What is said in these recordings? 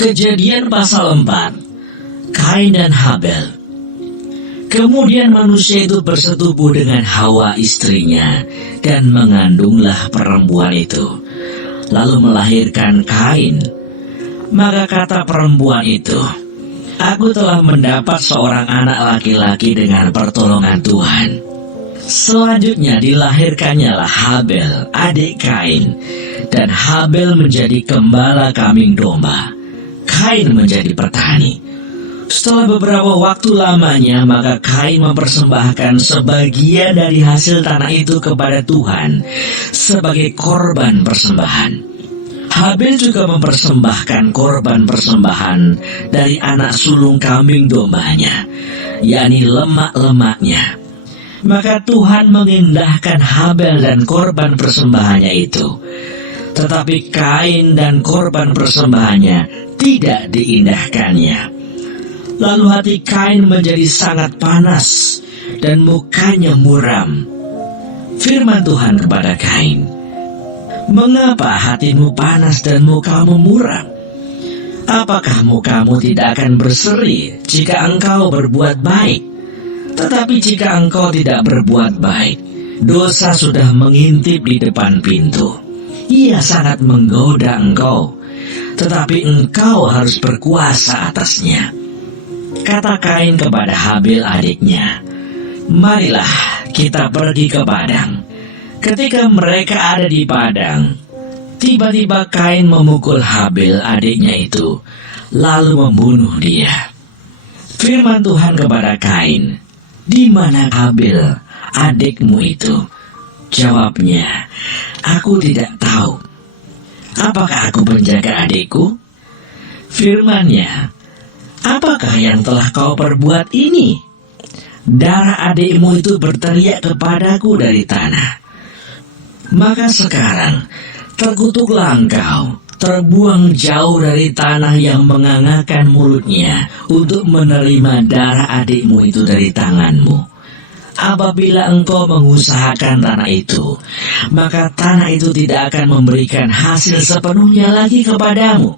Kejadian pasal 4, Kain dan Habel. Kemudian manusia itu bersetubuh dengan Hawa istrinya, dan mengandunglah perempuan itu, lalu melahirkan Kain. Maka kata perempuan itu, "Aku telah mendapat seorang anak laki-laki dengan pertolongan Tuhan." Selanjutnya dilahirkannya lah Habel, adik Kain, dan Habel menjadi gembala kambing domba, Kain menjadi petani. Setelah beberapa waktu lamanya, maka Kain mempersembahkan sebagian dari hasil tanah itu kepada Tuhan sebagai korban persembahan. Habel juga mempersembahkan korban persembahan dari anak sulung kambing dombanya, yakni lemak-lemaknya. Maka Tuhan mengindahkan Habel dan korban persembahannya itu, tetapi Kain dan korban persembahannya tidak diindahkannya. Lalu hati Kain menjadi sangat panas dan mukanya muram. Firman Tuhan kepada Kain, "Mengapa hatimu panas dan mukamu muram? Apakah mukamu tidak akan berseri jika engkau berbuat baik? Tetapi jika engkau tidak berbuat baik, dosa sudah mengintip di depan pintu. Ia sangat menggoda engkau, tetapi engkau harus berkuasa atasnya." Kata Kain kepada Habel adiknya, "Marilah kita pergi ke padang." Ketika mereka ada di padang, tiba-tiba Kain memukul Habel adiknya itu, lalu membunuh dia. Firman Tuhan kepada Kain, "Di mana Habel adikmu itu?" Jawabnya, "Aku tidak tahu. Apakah aku menjaga adikku?" Firman-Nya, "Apakah yang telah kau perbuat ini? Darah adikmu itu berteriak kepadaku dari tanah. Maka sekarang terkutuklah engkau, terbuang jauh dari tanah yang mengangakan mulutnya untuk menerima darah adikmu itu dari tanganmu. Apabila engkau mengusahakan tanah itu, maka tanah itu tidak akan memberikan hasil sepenuhnya lagi kepadamu.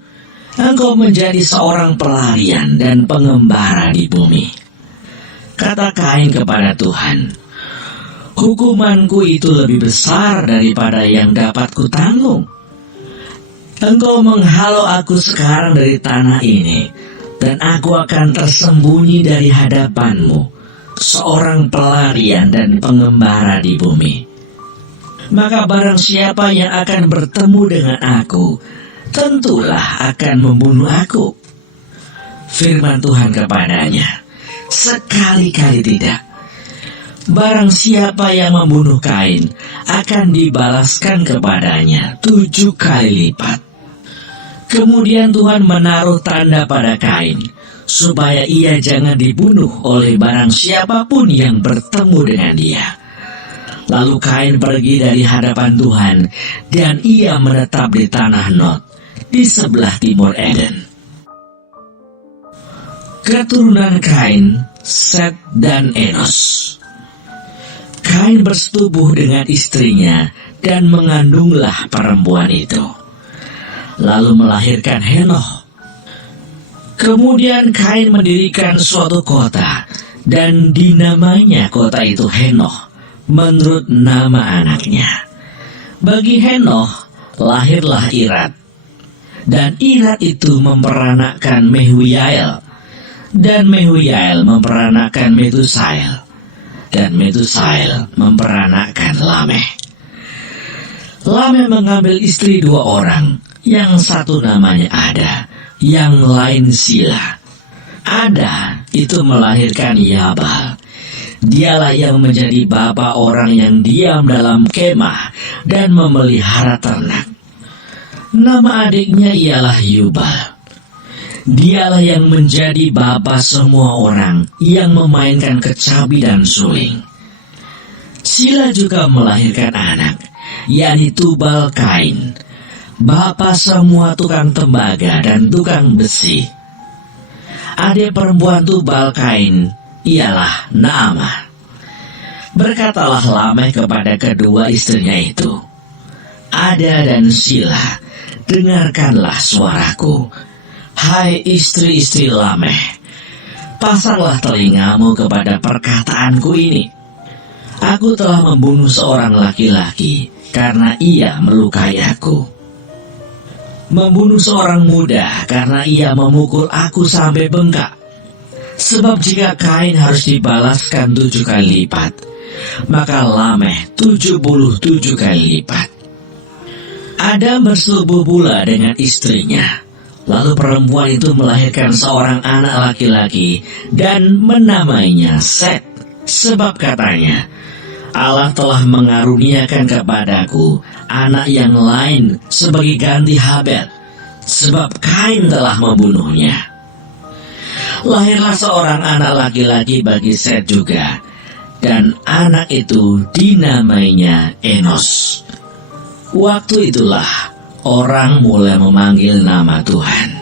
Engkau menjadi seorang pelarian dan pengembara di bumi." Kata Kain kepada Tuhan, "Hukumanku itu lebih besar daripada yang dapat kutanggung. Engkau menghalau aku sekarang dari tanah ini, dan aku akan tersembunyi dari hadapanmu, seorang pelarian dan pengembara di bumi. Maka barang siapa yang akan bertemu dengan aku, tentulah akan membunuh aku." Firman Tuhan kepadanya, "Sekali-kali tidak. Barang siapa yang membunuh Kain, akan dibalaskan kepadanya 7 kali lipat." Kemudian Tuhan menaruh tanda pada Kain, supaya ia jangan dibunuh oleh barang siapapun yang bertemu dengan dia. Lalu Kain pergi dari hadapan Tuhan, dan ia menetap di tanah Nod, di sebelah timur Eden. Keturunan Kain, Set dan Enos. Kain bersetubuh dengan istrinya dan mengandunglah perempuan itu, lalu melahirkan Henoh. Kemudian Kain mendirikan suatu kota, dan dinamainya kota itu Henoh menurut nama anaknya. Bagi Henoh lahirlah Irad, dan Irad itu memperanakkan Mehujael, dan Mehujael memperanakkan Metusael, dan Metusael memperanakkan Lameh. Lameh mengambil istri 2 orang, yang satu namanya Ada, yang lain Sila. Ada itu melahirkan Yabal. Dialah yang menjadi bapa orang yang diam dalam kemah dan memelihara ternak. Nama adiknya ialah Yubal. Dialah yang menjadi bapa semua orang yang memainkan kecapi dan suling. Sila juga melahirkan anak, yakni Tubal Kain, bapa semua tukang tembaga dan tukang besi. Adik perempuan Tubal Kain ialah Naamah. Berkatalah Lameh kepada kedua istrinya itu, "Ada dan Sila, dengarkanlah suaraku. Hai istri-istri Lameh, pasanglah telingamu kepada perkataanku ini. Aku telah membunuh seorang laki-laki karena ia melukai aku. Membunuh seorang muda karena ia memukul aku sampai bengkak. Sebab jika Kain harus dibalaskan 7 kali lipat, maka Lameh 77 kali lipat. Adam bersetubuh pula dengan istrinya. Lalu perempuan itu melahirkan seorang anak laki-laki dan menamainya Set. Sebab katanya, Allah telah mengaruniakan kepadaku anak yang lain sebagai ganti Habel, sebab Kain telah membunuhnya. Lahirlah seorang anak laki-laki bagi Set juga, dan anak itu dinamainya Enos. Waktu itulah orang mulai memanggil nama Tuhan.